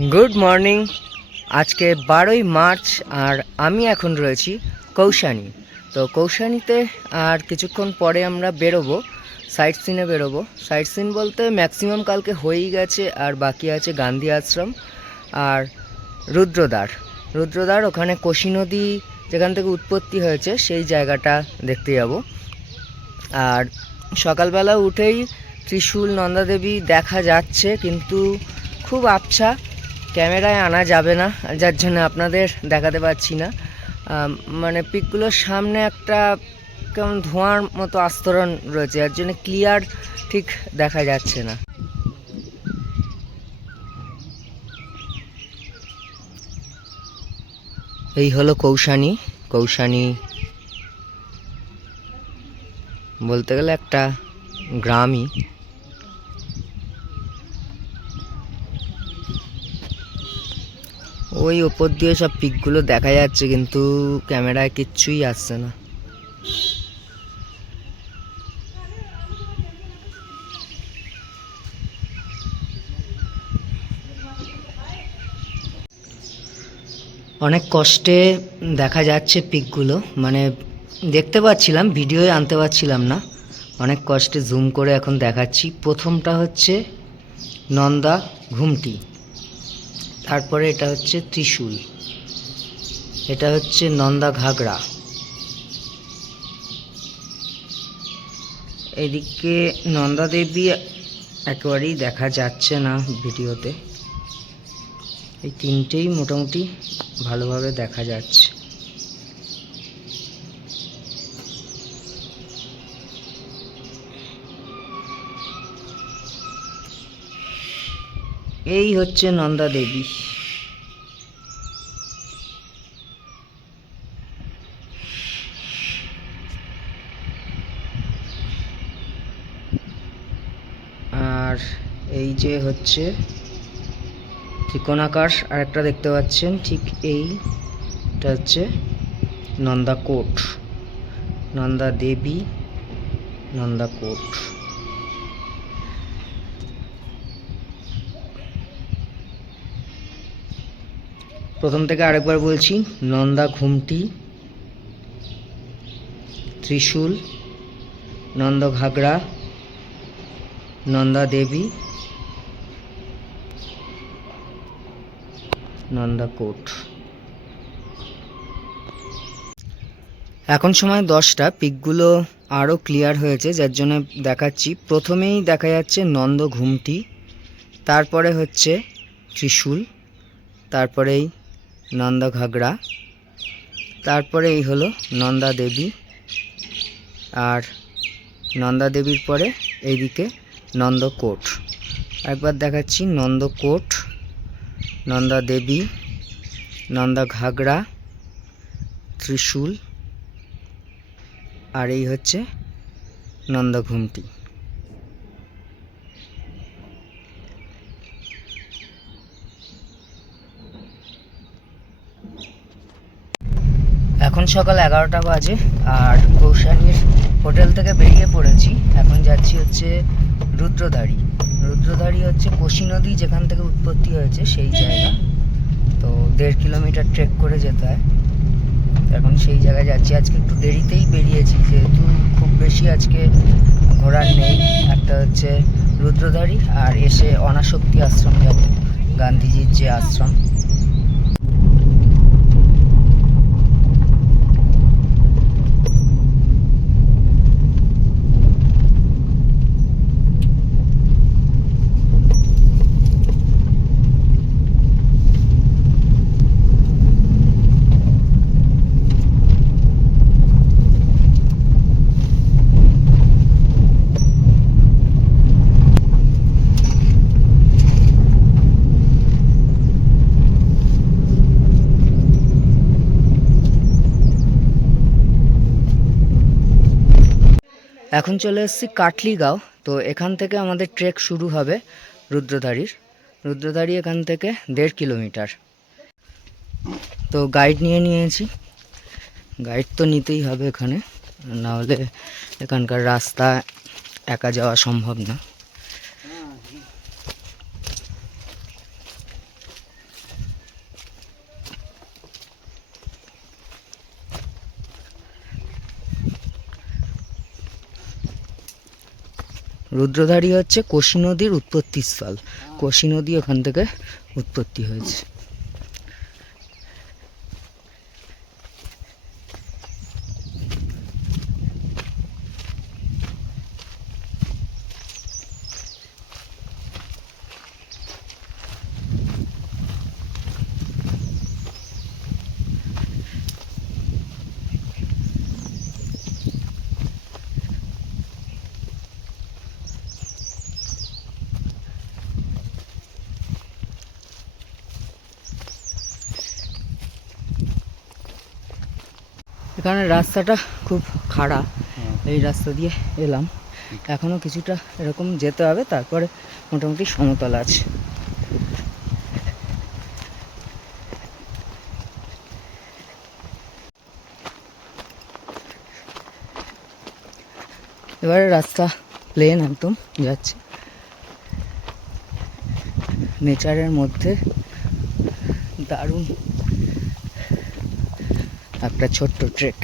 Good morning. आज के 12 मार्च और आमी एखन रयेछि कौशानी। तो कौशानीते और किछुक्षण परे आमरा बेरोबो साइट सीने बेरोबो। साइट सीन बोलते मैक्सिमाम कालके होई गेछे और बाकी आछे गांधी आश्रम और रुद्रद्वार ओखाने कोशी नदी जेखान थेके उत्पत्ति हयेछे सेई जायगाटा देखते जाबो। और सकालबेला उठेई त्रिशूल नंदा देवी देखा जाच्छे किन्तु खूब आबछा ক্যামেরায় আনা যাবে না, যার জন্য আপনাদের দেখাতে পাচ্ছি না। মানে পিকগুলোর সামনে একটা কেমন ধোঁয়ার মতো আস্তরণ রয়েছে, যার জন্য ক্লিয়ার ঠিক দেখা যাচ্ছে না। এই হলো কৌশানী বলতে গেলে একটা গ্রামই। ওই ওপর দিয়ে সব পিকগুলো দেখা যাচ্ছে কিন্তু ক্যামেরায় কিচ্ছুই আসছে না। অনেক কষ্টে দেখা যাচ্ছে পিকগুলো, মানে দেখতে পাচ্ছিলাম, ভিডিওয়ে আনতে পারছিলাম না, অনেক কষ্টে জুম করে এখন দেখাচ্ছি। প্রথমটা হচ্ছে নন্দা ঘুমটি, তারপরে এটা হচ্ছে ত্রিশূল, এটা হচ্ছে নন্দা ঘাগড়া, এদিকে নন্দা দেবী একেবারেই দেখা যাচ্ছে না ভিডিওতে। এই তিনটেই মোটামুটি ভালোভাবে দেখা যাচ্ছে। এই হচ্ছে নন্দা দেবী। আর এই যে হচ্ছে ত্রিকোণাকার আরেকটা দেখতে পাচ্ছেন, ঠিক এইটা হচ্ছে নন্দা কোট, নন্দা দেবী, নন্দা কোট। প্রথম থেকে আরেকবার বলছি, নন্দা ঘুমটি, ত্রিশূল, নন্দ ঘাগড়া, নন্দা দেবী, নন্দা কোট। এখন সময় 10টা, পিকগুলো আরও ক্লিয়ার হয়েছে যার জন্য দেখাচ্ছি। প্রথমেই দেখা যাচ্ছে নন্দ ঘুমটি, তারপরে হচ্ছে ত্রিশূল, তারপরেই নন্দা ঘাগড়া, তারপরে এই হলো নন্দা দেবী, আর নন্দা দেবীর পরে এইদিকে নন্দকোট। একবার দেখাচ্ছি, নন্দকোট, নন্দা দেবী, নন্দা ঘাগড়া, ত্রিশূল, আর এই হচ্ছে নন্দা ঘুমটি। এখন সকাল 11টা বাজে আর কৌশানীর হোটেল থেকে বেরিয়ে পড়েছি। এখন যাচ্ছি হচ্ছে রুদ্রদ্বারি হচ্ছে কোশি নদী যেখান থেকে উৎপত্তি হয়েছে সেই জায়গা। তো 1.5 কিলোমিটার ট্রেক করে যেতে হয়, এখন সেই জায়গায় যাচ্ছি। আজকে একটু দেরিতেই বেরিয়েছি যেহেতু খুব বেশি আজকে ঘোরার নেই। একটা হচ্ছে রুদ্রদ্বারি আর এসে অনাসক্তি আশ্রম যাব, গান্ধীজির যে আশ্রম। এখন চলে এসেছি কাটলিগাঁও। তো এখান থেকে আমাদের ট্রেক শুরু হবে রুদ্রদ্বারি এখান থেকে 1.5 কিলোমিটার। তো গাইড নিয়ে নিয়েছি, গাইড তো নিতেই হবে এখানে, না হলে এখানকার রাস্তা একা যাওয়া সম্ভব না। রুদ্রধারী হচ্ছে কোশি নদীর উৎপত্তিস্থল, কোশি নদী ওখান থেকে উৎপত্তি হয়েছে। এখানে রাস্তাটা খুব খাড়া, এই রাস্তা দিয়ে এলাম, এখনো কিছুটা এরকম যেতে হবে, তারপরে মোটামুটি সমতল আছে। এবারে রাস্তা প্লেন একদম যাচ্ছে, নেচারের মধ্যে দারুণ একটা ছোট্ট ট্রেক।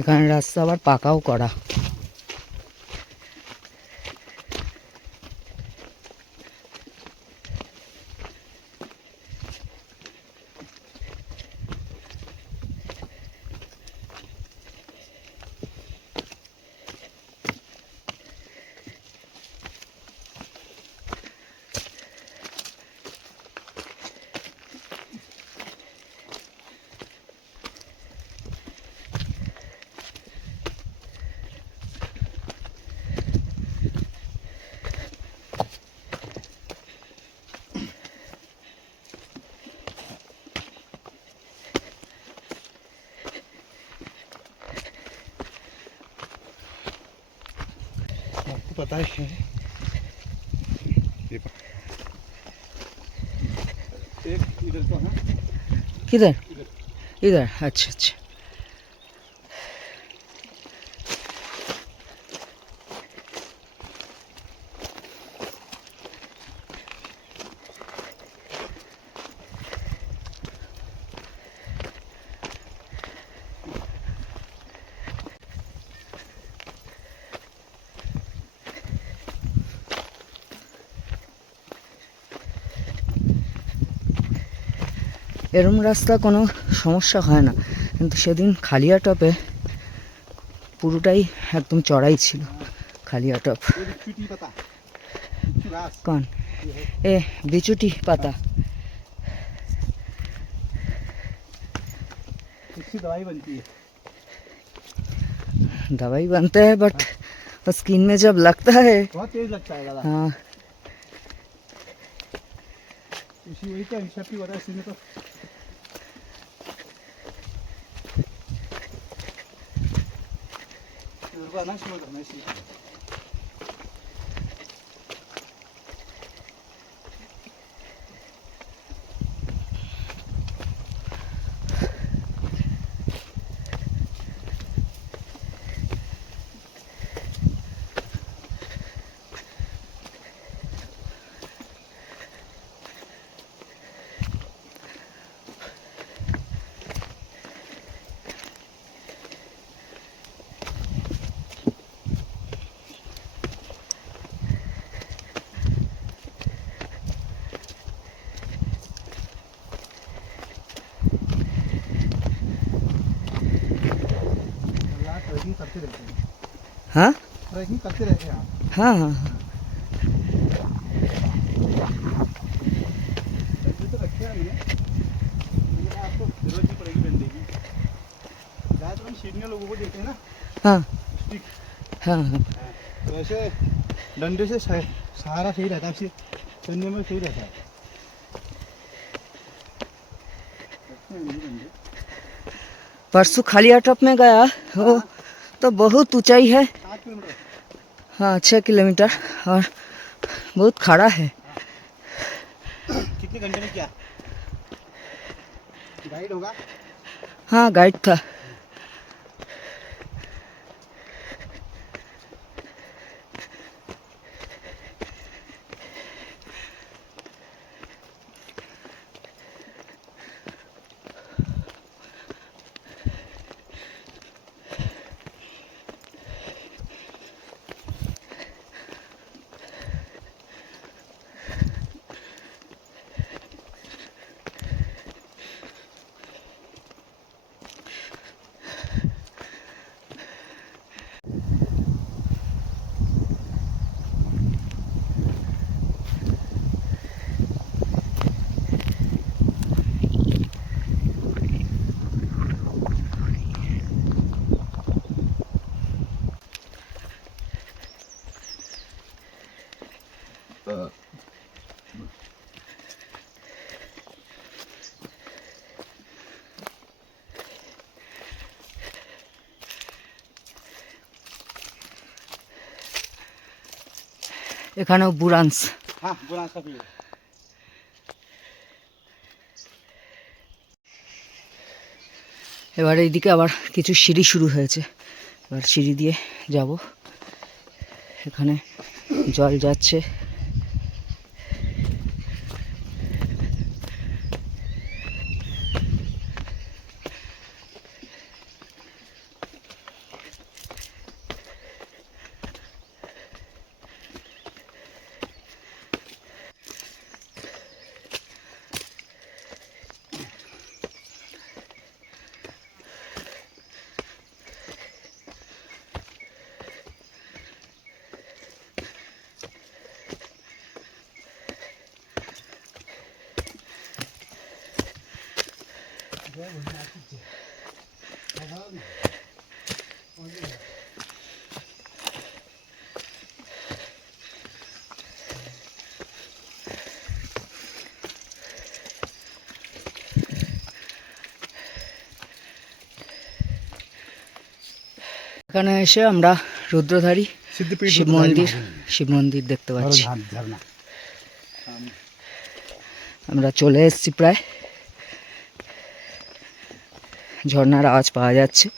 এখানে রাস্তা আবার পাকাও করা। पता है एक इधर तो है, किधर? इधर, अच्छा अच्छा। এরম রাস্তা কোনো সমস্যা হয় না, কিন্তু সেদিন খালিয়াটপে পুরোটাই একদম চড়াই ছিল। খালিয়াটপ चुटी पता रास कौन? ए बिचुटी पता। इसकी दवाई बनती है, दवाई बनता है बट स्किन में जब लगता है बहुत तेज लगता है दादा। हाँ, इसी वही क्या इंसेप्टी हो रहा है इसमें तो ना शुरू करना इसी हाँ ट्रैकिंग करते रहते हैं आप। हाँ हाँ हाँ। डंडे तो रखे हैं मैंने, ये आपको जरूरत नहीं पड़ेगी डंडे की। ज़्यादातर हम सीढ़ियाँ लोगों को देते हैं ना, हाँ स्टिक। हाँ हाँ। तो ऐसे डंडे से सहारा सही रहता है, इससे चलने में सही रहता है। रखे हैं ये डंडे। परसों खालिया टॉप में गया वो, तो बहुत ऊंचाई है। 7 किलोमीटर। हाँ 6 किलोमीटर, और बहुत खड़ा है। कितने घंटे में क्या गाइड होगा? हाँ गाइड था। এখানেও বুরান্স। हाँ बुरा सा भी है। এবার এইদিকে আবার কিছু সিঁড়ি শুরু হয়েছে, এবার সিঁড়ি দিয়ে যাব। এখানে জল যাচ্ছে। এখানে এসে আমরা রুদ্রধারী सिद्धपीठ শিব মন্দির দেখতে পাচ্ছি। झरना। আমরা চলে এসেছি প্রায়, ঝর্ণার আওয়াজ পাওয়া যাচ্ছে।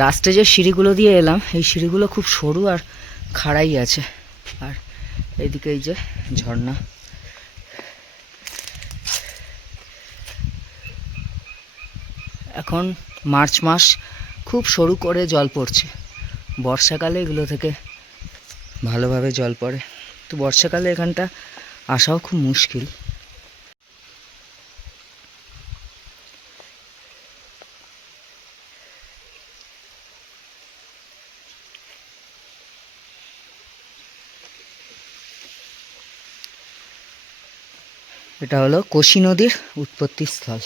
লাস্টে যে সিঁড়িগুলো দিয়ে এলাম, এই সিঁড়িগুলো খুব সরু আর খাড়াই আছে। আর এইদিকে এই যে ঝর্ণা। এখন মার্চ মাস, খুব সরু করে জল পড়ছে। বর্ষাকালে এগুলো থেকে ভালোভাবে জল পড়ে, তো বর্ষাকালে এখানটা আসাও খুব মুশকিল। এটা হলো কোশি নদীর উৎপত্তি স্থল।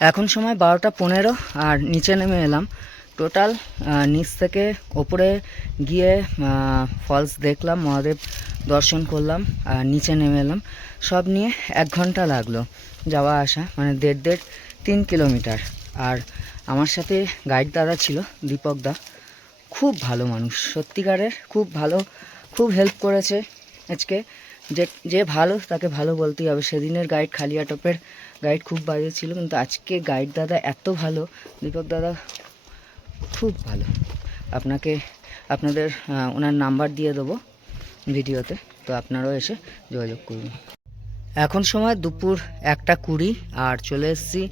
এখন সময় 12টা 15 আর নিচে নেমে এলাম। টোটাল নিচ থেকে ওপরে গিয়ে ফলস দেখলাম, মহাদেব দর্শন করলাম আর নিচে নেমে এলাম। সব নিয়ে 1 ঘন্টা লাগলো যাওয়া আসা, মানে 1.5-3 কিলোমিটার। আর আমার সাথে গাইড দাদা ছিল, দীপক দা, খুব ভালো মানুষ, সত্যিকারের খুব ভালো, খুব হেল্প করেছে আজকে। যে ভালো তাকে ভালো বলতেই হবে। সেদিনের গাইড খালিয়াটপের গাইড খুব বাজে ছিল, কিন্তু আজকে গাইড দাদা এত ভালো, দীপক দাদা খুব ভালো। আপনাদের ওনার নাম্বার দিয়ে দেবো ভিডিওতে, তো আপনারাও এসে যোগাযোগ করুন। এখন সময় দুপুর 1টা 20 আর চলে এসেছি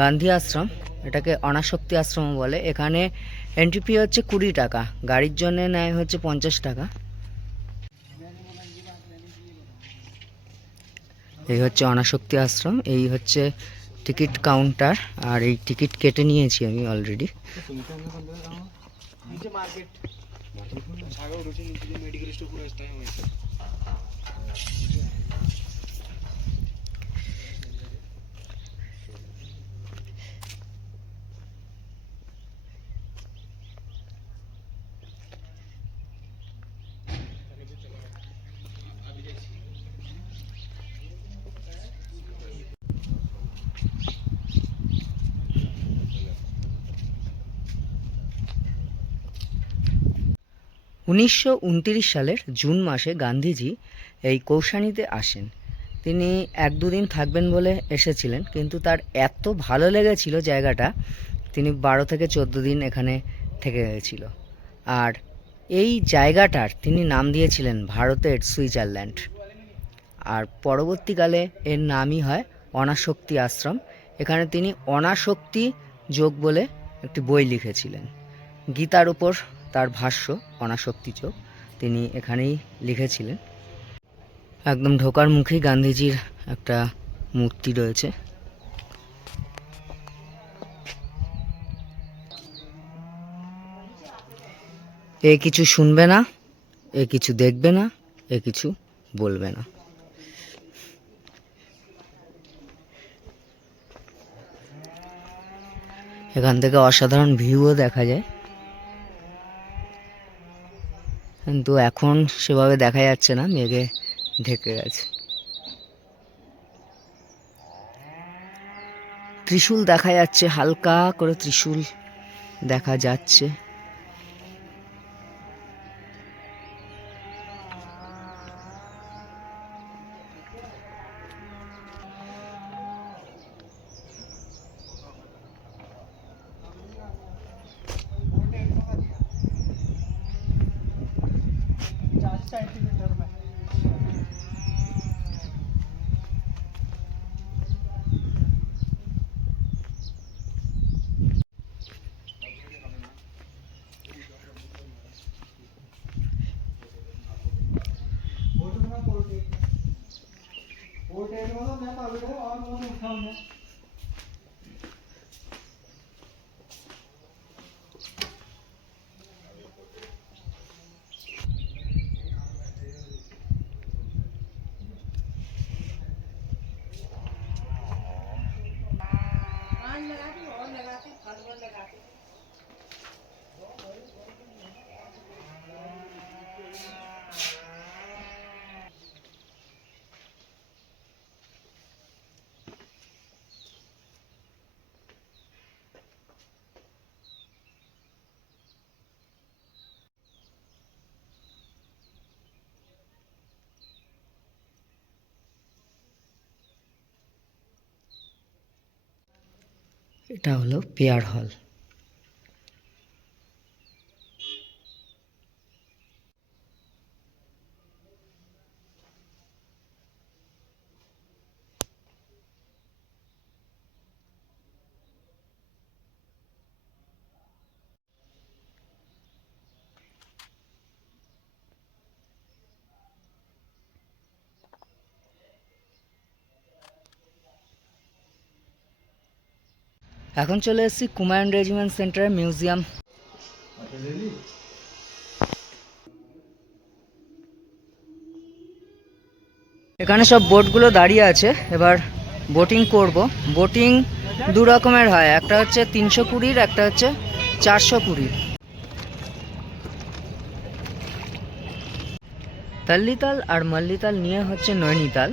গান্ধী আশ্রম। এটাকে অনাসক্তি আশ্রম বলে। এখানে এন্ট্রি ফি হচ্ছে 20 টাকা, গাড়ির জন্য নেয় হচ্ছে 50 টাকা। এই হচ্ছে অনাসক্তি আশ্রম, এই হচ্ছে টিকিট কাউন্টার, আর এই টিকিট কেটে নিয়েছি আমি অলরেডি। উনিশশো সালের জুন মাসে গান্ধীজি এই কৌশানীতে আসেন। তিনি 1-2 দিন থাকবেন বলে এসেছিলেন, কিন্তু তার এত ভালো লেগেছিল জায়গাটা, তিনি 12 থেকে 14 দিন এখানে থেকে গেছিল। আর এই জায়গাটার তিনি নাম দিয়েছিলেন ভারতের সুইজারল্যান্ড। আর পরবর্তীকালে এর নামই হয় অনাসক্তি আশ্রম। এখানে তিনি অনাসক্তি যোগ বলে একটি বই লিখেছিলেন। গীতার উপর তার ভাষ্য অনাসক্তি যোগ তিনি এখানেই লিখেছিলেন। একদম ঢোকার মুখেই গান্ধীজির একটা মূর্তি রয়েছে। এ কিছু শুনবে না, এ কিছু দেখবে না, এ কিছু বলবে না। এখান থেকে অসাধারণ ভিউও দেখা যায়, কিন্তু এখন সেভাবে দেখা যাচ্ছে না, মেঘে ঢেকে গেছে। ত্রিশূল দেখা যাচ্ছে, হালকা করে ত্রিশূল দেখা যাচ্ছে। এটা হলো পেয়ার হল। এখন চলে এসেছি কুমায়ুন রেজিমেন্ট সেন্টারের মিউজিয়াম। এখানে সব বোটগুলো দাঁড়িয়ে আছে, এবার বোটিং করব। বোটিং দু রকমের হয়, একটা হচ্ছে 320, একটা হচ্ছে 420। তাল্লিতাল আর মাল্লিতাল নিয়ে হচ্ছে নৈনিতাল।